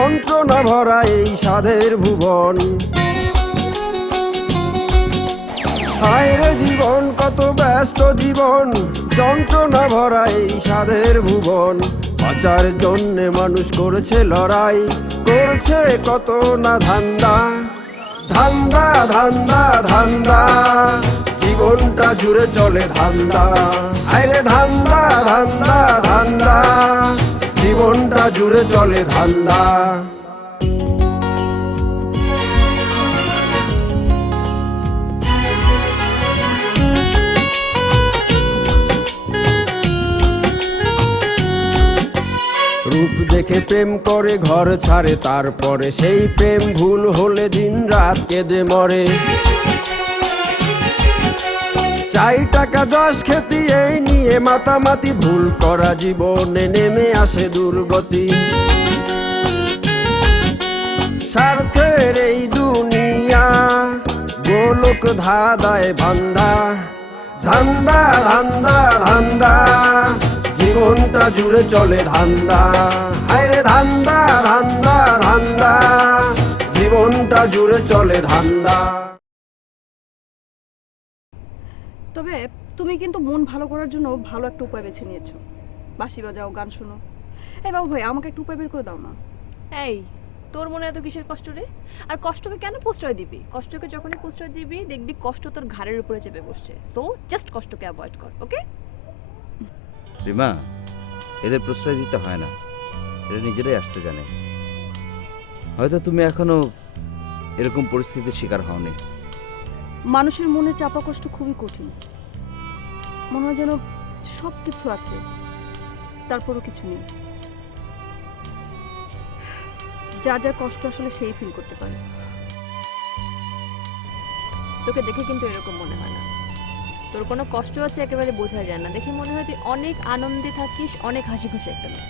যন্ত্রণা ভরা এই স্বাদের ভুবন। হায় রে জীবন, কত ব্যস্ত জীবন, যন্ত্রণা ভরা এই স্বাদের ভুবন। বাঁচার জন্যে মানুষ করছে লড়াই, করছে কত না ধান্দা। ধান্দা ধান্দা ধান্দা, জীবনটা জুড়ে চলে ধান্দা। হায় রে ধান্দা ধান্দা ধান্দা, জীবনটা জুড়ে চলে ধান্দা। রূপ দেখে প্রেম করে ঘর ছাড়ে, তারপরে সেই প্রেম ভুল হলে দিন রাত কেঁদে মরে। চাই টাকা যশ খ্যাতি এই নিয়ে মাতামাতি, ভুল করা জীবনে নেমে আসে দুর্গতি। স্বার্থের এই দুনিয়া গোলক ধাঁধায় বান্ধা। ধান্দা ধান্দা ধান্দা, জীবনটা জুড়ে চলে ধান্দা। হায় রে ধান্দা ধান্দা ধান্দা, জীবনটা জুড়ে চলে ধান্দা। তবে তুমি কিন্তু মন ভালো করার জন্য ভালো একটা উপায় বেছে নিয়েছো। বাঁশি বাজাও, গান শোনো। এই বাবু ভাই, আমাকে একটা উপায় বের করে দাও না। এই, তোর মনে এত কিসের কষ্ট রে? আর কষ্টকে কেন প্রশ্রয় দিবি? কষ্টকে যখনই প্রশ্রয় দিবি দেখবি কষ্ট তোর ঘাড়ের উপরে চেপে বসছে। সো জাস্ট কষ্টকে অ্যাভয়েড কর, ওকে? রিমা, এদের প্রশ্রয় দিতে হয় না, এরা নিজেরাই আসতে জানে। হয়তো তুমি এখনো এরকম পরিস্থিতির শিকার হওনি। মানুষের মনে চাপা কষ্ট খুবই কঠিন। মনে হয় যেন সবকিছু আছে, তারপরও কিছু নেই। যা যা কষ্ট আসলে সেই ফিল করতে পারে। তোকে দেখে কিন্তু এরকম মনে হয় না। তোর কোনো কষ্ট আছে একেবারে বোঝা যায় না। দেখে মনে হয় তুই অনেক আনন্দে থাকিস, অনেক হাসি খুশি একটা মেয়ে।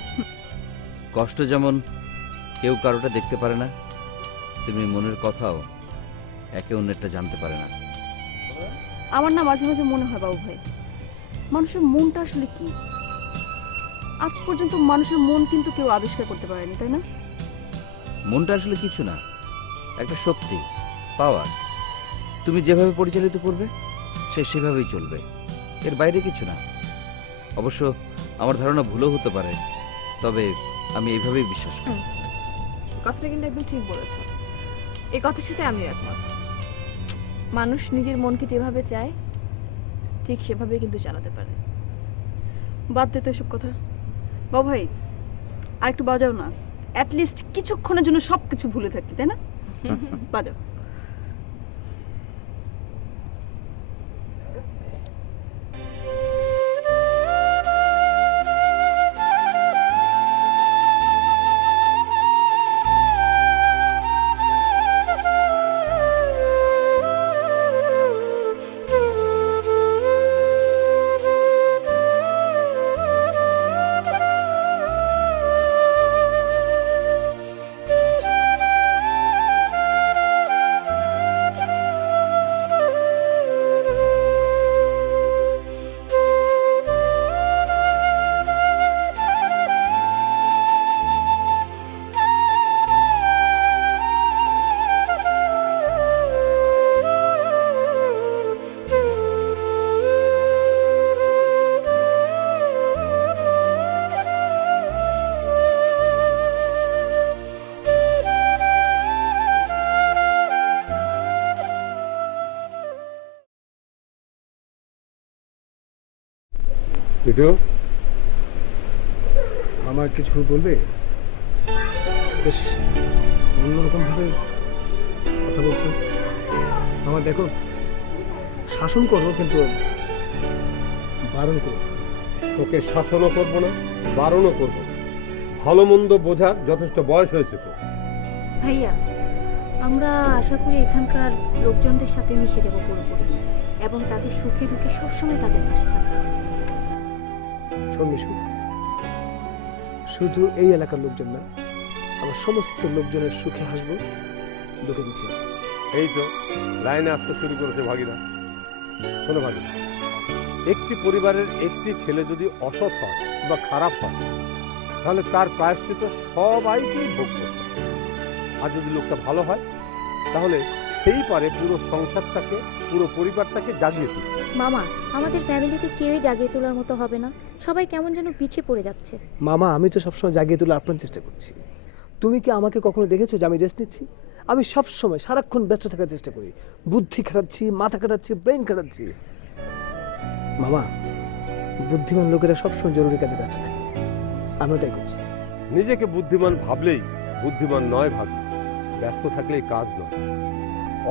কষ্ট যেমন কেউ কারোটা দেখতে পারে না, তেমনি মনের কথাও একে অন্যেরটা জানতে পারে না। আমার না মাঝে মাঝে মনে হয় বাবু ভাই, মানুষের মনটা আসলে কি? আজ পর্যন্ত মানুষের মন কিন্তু কেউ আবিষ্কার করতে পারেনি, তাই না? মনটা আসলে কিছু না, একটা শক্তি, পাওয়ার। তুমি যেভাবে পরিচালিত করবে সে সেভাবেই চলবে, এর বাইরে কিছু না। অবশ্য আমার ধারণা ভুলও হতে পারে, তবে আমি এইভাবেই বিশ্বাস করি। কথাটা কিন্তু একদম ঠিক বলেছ। এই কথার সাথে আমিও একমত। মানুষ নিজের মনকে যেভাবে চায় ঠিক সেভাবে কিন্তু চালাতে পারে। বাদ দে তো এসব কথা। বাবু ভাই, আর একটু বাজাও না। অ্যাটলিস্ট কিছুক্ষণের জন্য সবকিছু ভুলে থাকি, তাই না? বাজাও। পিটু, আমার কিছু বলবে? বেশ অন্যরকম ভাবে কথা বলছো। আমার দেখো, শাসন করো কিন্তু বারণ করো। তোকে শাসনও করবো না, বারণও করবো না। ভালো মন্দ বোঝার যথেষ্ট বয়স হয়েছে তো। ভাইয়া, আমরা আশা করি এখানকার লোকজনদের সাথে মিশে যাবো পুরোপুরি এবং তাদের সুখে দুঃখে সবসময় তাদের পাশে থাকবো। শোন মিশু, শুধু এই এলাকার লোকজন না, আমার সমস্ত লোকজনের সুখে হাসবো, দুঃখে দুঃখে। এই তো লাইনে আসতে শুরু করেছে ভাগিরা। শোনো ভাগি, একটি পরিবারের একটি ছেলে যদি অসৎ হয় বা খারাপ হয়, তাহলে তার প্রায়শ্চিত সবাইকেই ভোগ করতে হয়। আর যদি লোকটা ভালো হয় তাহলে সেই পারে পুরো সংসারটাকে, পুরো পরিবারটাকে জাগিয়ে তুলতে। মামা, আমাদের ফ্যামিলিতে কেউই জাগিয়ে তোলার মতো হবে না, সবাই কেমন যেন পিছিয়ে পড়ে যাচ্ছে। মামা, আমি তো সবসময় জাগিয়ে তোলার আপ্রাণ চেষ্টা করছি। তুমি কি আমাকে কখনো দেখেছো যে আমি রেস্ট নিচ্ছি? আমি সবসময় সারাক্ষণ ব্যস্ত থাকার চেষ্টা করি, বুদ্ধি খাটাচ্ছি, মাথা খাটাচ্ছি, ব্রেন খাটাচ্ছি। মামা, বুদ্ধিমান লোকেরা সবসময় জরুরি কাজে ব্যস্ত থাকে, আমিও তাই করছি। নিজেকে বুদ্ধিমান ভাবলেই বুদ্ধিমান নয় ভাবি, ব্যস্ত থাকলেই কাজ নয়।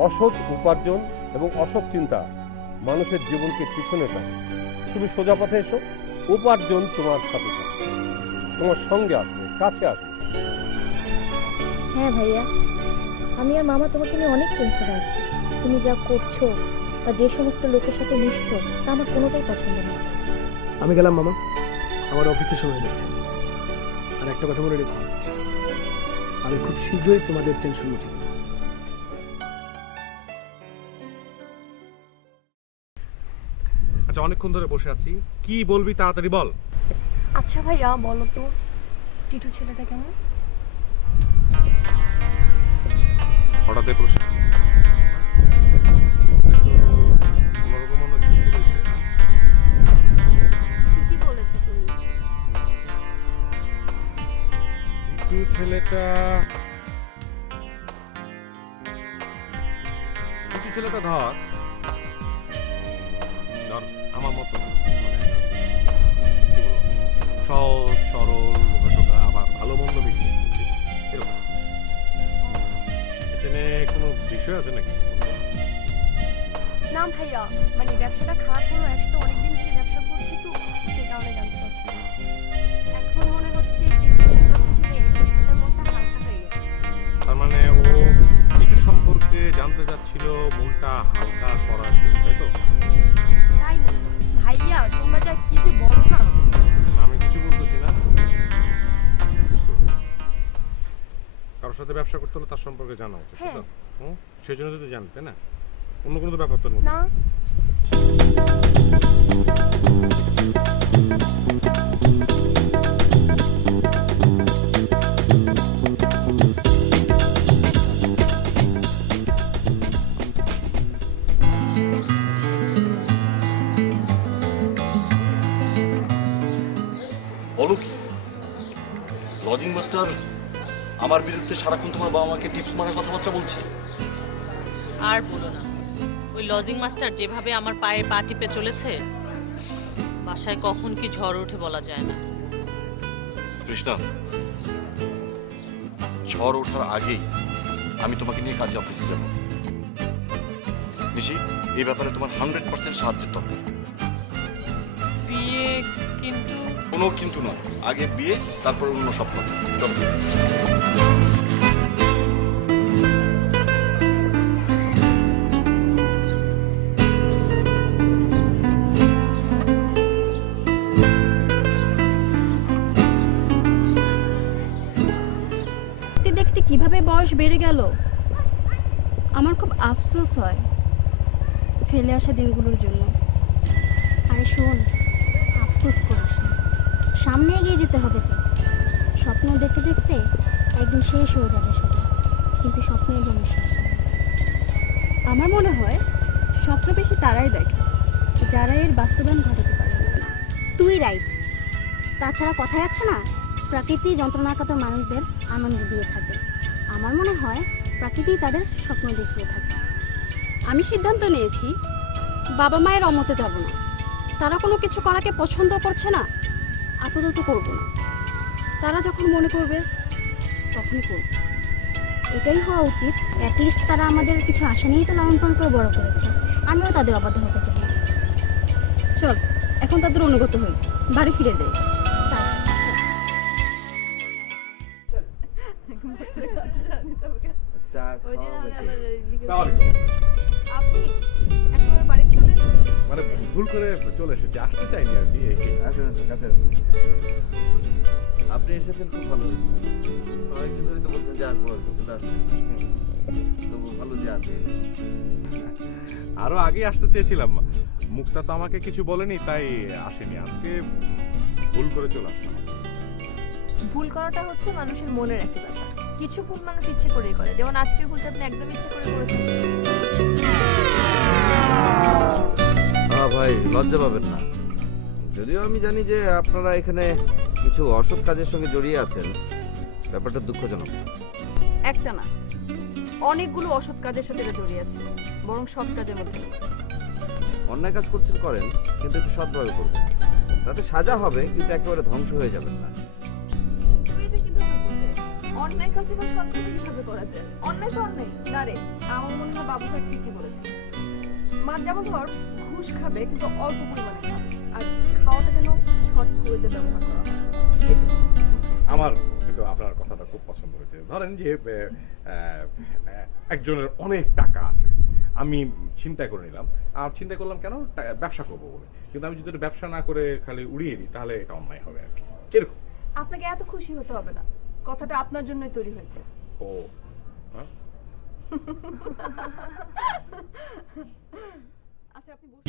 অসৎ উপার্জন এবং অসৎ চিন্তা মানুষের জীবনকে পিছনে টানে। তুমি সোজা পথে এসো, উপার্জন তোমার সাথে থাকবে, তোমার সঙ্গে আসবে, কাছে আসবে। হ্যাঁ ভাইয়া, আমি আর মামা তোমাকে নিয়ে অনেক টেনশনে আছি। তুমি যা করছো বা যে সমস্ত লোকের সাথে মিশছো তা আমার কোনোটাই পছন্দ না। আমি গেলাম মামা, আমার অফিসের সময় হয়েছে। আর একটা কথা মনে রেখো, আমি খুব শীঘ্রই তোমাদের টেনশন মুছে দেব। আচ্ছা, অনেকক্ষণ ধরে বসে আছি, কি বলবি তাড়াতাড়ি বল। আচ্ছা ভাইয়া বলো তো, টিটু ছেলেটা কেমন? হঠাৎ এই প্রশ্ন, অন্যরকম মনে হচ্ছে, কি হয়েছে? কি বলেছো তুমি? টিটু ছেলেটা ধর আমার মতো, কি বলবো, সহজ সরল, বোকা আবার ভালো মন্দ বেশি এরকম। এখানে কোনো বিষয় আছে নাকি? না ভাইয়া, মানে ব্যবসাটা খারাপ হলো, একসাথে অনেকদিন সে ব্যবসা করছি তো সে কারণে জানতে পারছি। এখন মনে হচ্ছে ছেলেটার মনটা হালকা হয়ে গেছে। তার মানে ও কিছু সম্পর্কে জানতে চাচ্ছিল মনটা হালকা করার জন্য, তাই তো? তাই মনে হয়। ভাইয়া তোমরা যা কিছু বলো না। আমি কিছু বলতেছি না। কারোর সাথে ব্যবসা করতে হলে তার সম্পর্কে জানা উচিত, তাই তো? সেই জন্য যদি জানতে না, অন্য কোনো তো ব্যাপার তো না। বলো কি লজিং মাস্টার আমার বিরুদ্ধে সারাক্ষণ তোমার বাবা মাকে টিপস মারার কথাবার্তা বলছে? আর বলো না, ওই লজিং মাস্টার যেভাবে আমার পায়ে পা টিপে চলেছে, বাসায় কখন কি ঝড় ওঠে বলা যায় না। কৃষ্ণা, ঝড় ওঠার আগেই আমি তোমাকে নিয়ে কাজে অফিসে যাব। নিশি, এই ব্যাপারে তোমার 100% সাহায্যের দরকার। বিয়ে কিন্তু? কোনো কিন্তু নয়, আগে বিয়ে, তারপর অন্য সব কথা। চলো। দেখতে কিভাবে বয়স বেড়ে গেল। আমার খুব আফসোস হয় ফেলে আসা দিনগুলোর জন্য। আরে শোন, আফসোস করিস না, সামনে এগিয়ে যেতে হবে তো। স্বপ্ন দেখতে দেখতে একদিন শেষ হয়ে যাবে সব, কিন্তু স্বপ্নের জন্য শেষ হয় না। আমার মনে হয় স্বপ্ন বেশি তারাই দেখে যারা এর বাস্তবায়ন ঘটাতে পারে না। তুই রাইট। তাছাড়া কথায় আছে না, প্রকৃতি যন্ত্রণাকাতর মানুষদের আনন্দ দিয়ে থাকে। আমার মনে হয় প্রকৃতি তাদের স্বপ্ন দেখিয়ে থাকে। আমি সিদ্ধান্ত নিয়েছি বাবা মায়ের অমতে যাব না। তারা কোনো কিছু করাকে পছন্দ করছে না, আপাতত করব না। তারা যখন মনে করবে তখনই করব। এটাই হওয়া উচিত। অ্যাটলিস্ট তারা আমাদের কিছু আশা নিয়েই তো লালন পালন করে বড় করেছে। আমিও তাদের অবাধ্য হতে চাই না। চল এখন তাদের অনুগত হই, বাড়ি ফিরে যাই। আপনি একেবারে বাড়িতে চলে এসেছেন? মানে ভুল করে চলে এসেছি, আসতে চাইনি আর কি। আপনি এসেছেন, খুব ভালো হয়েছে। অনেকদিন ধরে তো বলছেন যে আসবো আসবো, কিন্তু আসছেন। তবু ভালো যে আছে। আরো আগে আসতে চেয়েছিলাম, মুক্তা তো আমাকে কিছু বলেনি, তাই আসেনি। আজকে ভুল করে চলে আসলাম। ভুল করাটা হচ্ছে মানুষের মনের একটা ব্যাপার। কিছু ভুল মানুষ ইচ্ছে করেই করে, যেমন আজকের ভুলটা আপনি একদম ইচ্ছে করে করেছেন। ভাই লজ্জা পাবেন না, যদিও আমি জানি যে আপনারা এখানে কিছু অসৎ কাজের সঙ্গে জড়িয়ে আছেন, ব্যাপারটা দুঃখজনক। একটা না, অনেকগুলো অসৎ কাজের সাথে এরা জড়িয়ে আছে, বরং সৎ কাজের মধ্যে। অন্যায় কাজ করছেন করেন, কিন্তু একটু সৎভাবে করবেন, তাতে সাজা হবে, কিন্তু একেবারে ধ্বংস হয়ে যাবেন না। অন্যায় কাজ এবং সৎ কাজ কিভাবে করা যায়? অন্যায় তো অন্যায় না রে, আমার মনে হয় বাবু স্যার ঠিকই বলেছে। মা যেমন ধর ঘুষ খাবে, কিন্তু অল্প পরিমাণে খাবে, আর খাওয়াটা যেন সঠিক করে ব্যবহার করা হয়। আমার কিন্তু আপনার কথাটা খুব পছন্দ হয়েছে। ধরেন যে একজনের অনেক টাকা আছে, আমি চিন্তা করে নিলাম, আর চিন্তা করলাম কেন, ব্যবসা করবো বলে, কিন্তু আমি যদি ব্যবসা না করে খালি উড়িয়ে দিই তাহলে এটা অন্যায় হবে আর কি, এরকম। আপনাকে এত খুশি হতে হবে না, কথাটা আপনার জন্যই তৈরি হয়েছে। ও হ্যাঁ, আচ্ছা আপনি বসুন।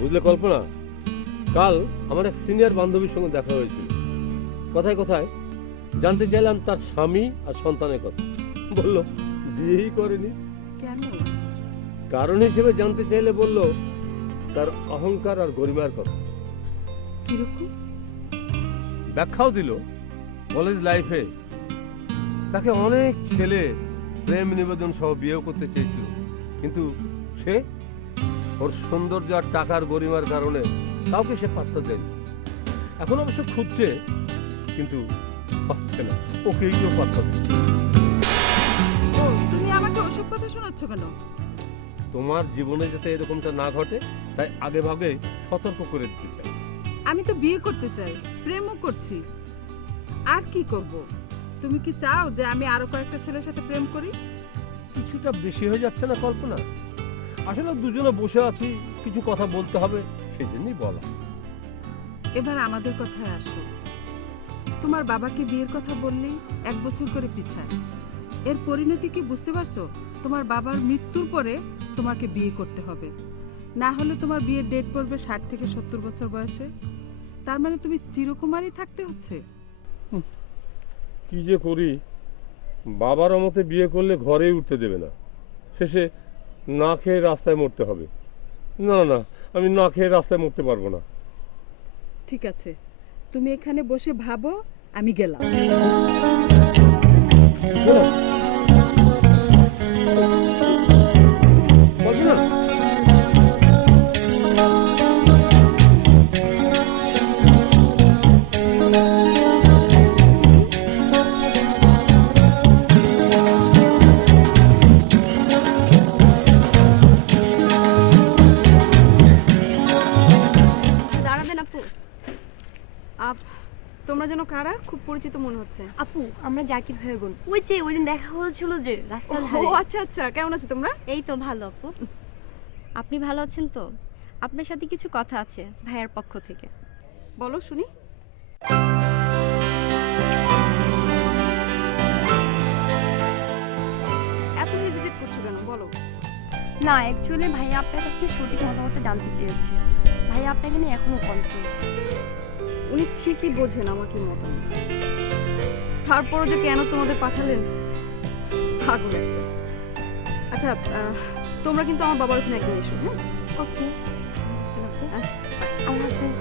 বুঝলে কল্পনা, কাল আমার এক সিনিয়র বান্ধবীর সঙ্গে দেখা হয়েছিল। কথায় কথায় জানতে চাইলাম তার স্বামী আর সন্তানের কথা, বলল বিয়েই করেনি। কেন? কারণ হিসেবে জানতে চাইলে বলল তার অহংকার আর গরিমার কথা। কিরকম? ব্যাখ্যাও দিল, কলেজ লাইফে তাকে অনেক ছেলে প্রেম নিবেদন সহ বিয়েও করতে চেয়েছিল, কিন্তু সে ওর সৌন্দর্য আর টাকার গরিমার কারণে কাউকে সে পাত্তা দেয়নি। এখন অবশ্য খুঁজছে, কিন্তু পাচ্ছে না, ওকেই কেউ পাত্তা দিচ্ছে। তুমি আমাকে ওসব কথা শোনাচ্ছ কেন? তোমার জীবনে যাতে এরকমটা না ঘটে, তাই আগে ভাগে সতর্ক করে দিতে চাই। আমি তো বিয়ে করতে চাই, প্রেমও করছি, আর কি করব? তুমি কি চাও যে আমি আরো কয়েকটা ছেলের সাথে প্রেম করি? কিছুটা বেশি হয়ে যাচ্ছে না কল্পনা? আসলে দুজনে বসে আছি, কিছু কথা বলতে হবে, সেই জন্যই বলা। এবার আমাদের কথায় আসো। তোমার বাবাকে বিয়ের কথা বললেই 1 বছর করে পিছায়। এর পরিণতি কি বুঝতে পারছো? তোমার বাবার মৃত্যুর পরে তোমাকে বিয়ে করতে হবে, না হলে তোমার বিয়ের ডেট পড়বে 60 থেকে 70 বছর বয়সে। তার মানে তুমি চিরকুমারী থাকতে হচ্ছে। কি যে করি, বাবার মতে বিয়ে করলে ঘরেই উঠতে দেবে না, শেষে না খেয়ে রাস্তায় মরতে হবে। না না, আমি না খেয়ে রাস্তায় মরতে পারবো না। ঠিক আছে, তুমি এখানে বসে ভাবো, আমি গেলাম। তোমরা যেন কারা, খুব পরিচিত মনে হচ্ছে। আপু, আমরা জাকির ভাইয়ের বোন। ওই যে ওই দিন দেখা হয়েছিল যে রাস্তার ধারে। ও আচ্ছা আচ্ছা, কেমন আছো তোমরা? এই তো ভালো আপু। আপনি ভালো আছেন তো? আপনার সাথে কিছু কথা আছে ভাইয়ের পক্ষ থেকে। বলো শুনি। এত হেজিটেট করছো কেন, বলো। না, অ্যাকচুয়ালি ভাইয়া আপনার কাছে সঠিক মতামতটা জানতে চেয়েছে। ভাইয়া আপনাকে নিয়ে এখনো কনফিউজ। উনি ঠিকই বোঝেন আমাকে মতামত, তারপরও যে কেন তোমাদের পাঠালেন, পাগল একটা। আচ্ছা, তোমরা কিন্তু আমার বাবার ওখানে একদিন এসো। হ্যাঁ, ওকে। আল্লাহ হাফেজ।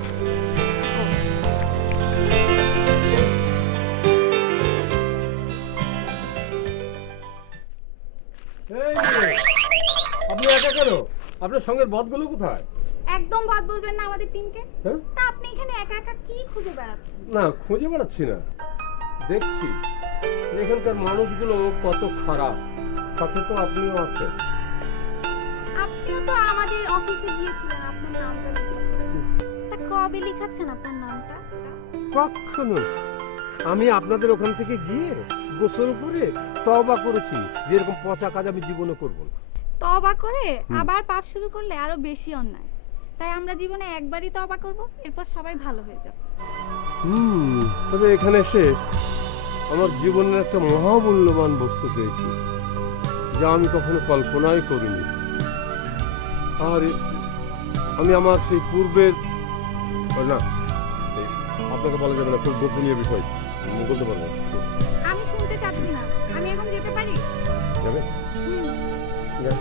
আপনি একা কেন? আপনার সঙ্গের বদগুলো কোথায়? একদম বাদ বলবেন না আমাদের টিমকে। হ্যাঁ? তা আপনি এখানে একা একা কি খুঁজে বেড়াচ্ছেন? না, খুঁজে বেড়াচ্ছি না, দেখছি এখানকার মানুষগুলো কত খারাপ, সাথে তো আপনিও আছেন। আপনিও তো আমাদের অফিসে গিয়েছিলেন আপনার নামটা লিখাতে। তা কবে লিখাচ্ছেন আপনার নামটা? কখনো আমি আপনাদের ওখান থেকে গিয়ে গোসল করে তওবা করেছি যে এরকম পচা কাজ আমি জীবনে করব না। তওবা করে আবার পাপ শুরু করলে আরো বেশি অন্যায়। তাই আমরা জীবনে একবারই তওবা করব, এরপর সবাই ভালো হয়ে যাবে। তবে এখানে এসে আমার জীবনের একটা মহামূল্যবান বস্তু পেয়েছি যা আমি কখনো কল্পনাই করিনি। আর আমি আমার সেই পূর্বের না, আপনাকে বলা যাবে না, খুব গোপনীয় বিষয়, বলতে পারবো। আমি শুনতে চাচ্ছি না, আমি এখন যেতে পারি? যাবে? হুম। যা।